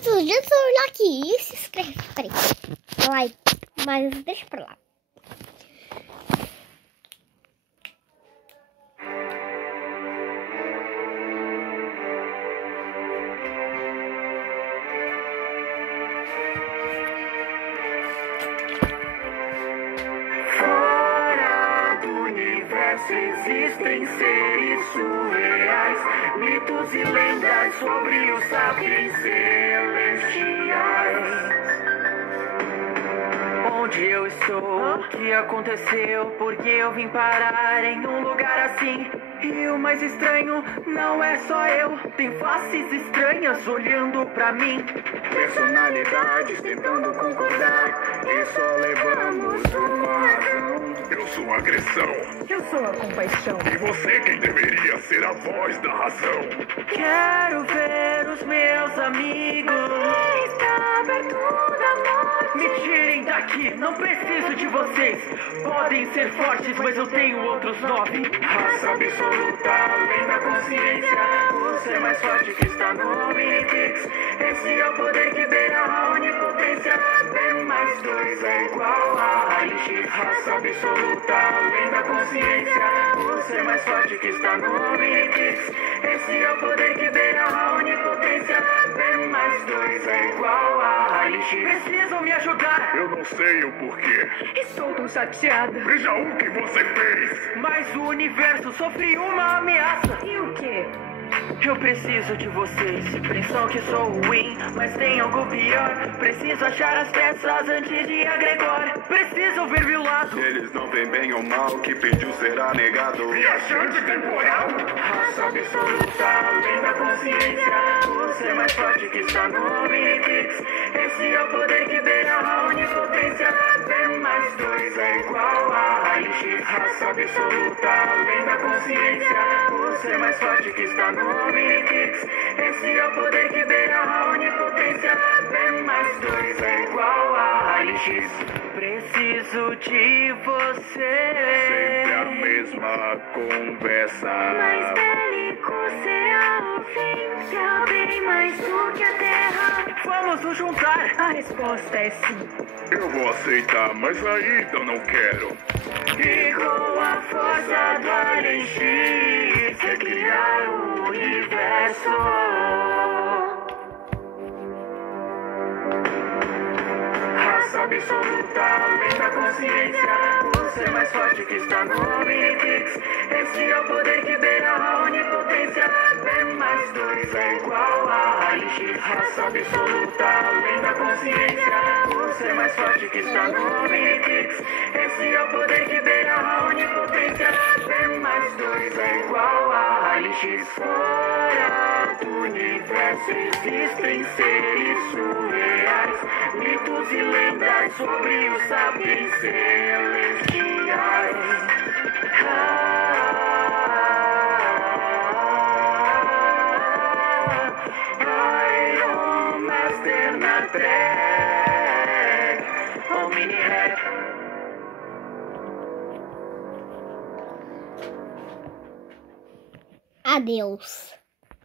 todo dia celular aqui e se inscreve. Peraí. Like. Mas deixa pra lá. Existem seres surreais, mitos e lendas sobre os sapiens celestiais. Onde eu estou? O que aconteceu? Por que eu vim parar em um lugar assim? E o mais estranho não é só eu. Tem faces estranhas olhando pra mim. Personalidades tentando concordar e só levamos uma razão. Eu sou a agressão. Eu sou a compaixão. E você quem deveria ser a voz da razão. Quero ver os meus amigos. Está perto da morte. Me tirem daqui, não preciso de vocês. Podem ser fortes, mas eu tenho outros 9. Raça absoluta, além da consciência. O ser mais forte que está no Minipix. Esse é o poder que beira a onipotência. B mais 2 é igual a raiz X. Raça absoluta, além da consciência. O ser mais forte que está no Minipix. Esse é o poder que beira a onipotência. B mais 2 é igual a raiz X. Precisam me ajudar. Eu não sei o porquê. Estou tão chateada. Veja o que você fez. Mas o universo sofre uma ameaça. E o quê? Eu preciso de vocês. Pensam que sou ruim, mas tem algo pior. Preciso achar as peças antes de agregar. Preciso ver meu lado. Eles não veem bem ou mal, que pediu será negado. Viajante temporal. Raça absoluta, além da consciência. O ser mais forte que está no Minipix. Esse é o poder que beira a onipotência. B mais 2 é igual a raiz X. Raça absoluta, além da consciência. O ser mais forte que está no Minipix. Esse é o poder que beira a onipotência. B mais 2 é igual a raiz X. Preciso de você. Sempre a mesma conversa. Mais bélico será o fim. Já bem mais do que a terra. Vamos nos juntar. A resposta é sim. Eu vou aceitar, mas ainda não quero. E com a força do Alien X, recriar o universo. Raça absoluta, além da consciência. O ser mais forte que está no Minipix. Esse é o poder que beira a onipotência. B mais 2 é igual a raiz X. Raça absoluta, além da consciência. O ser mais forte que está no Minipix. Esse é o poder que beira a onipotência. B mais 2 é igual a raiz X. Fora do universo existem seres surreais, mitos e lendas sobre os sapiens celestiais. Iron Master na track, o mini rap. Adeus.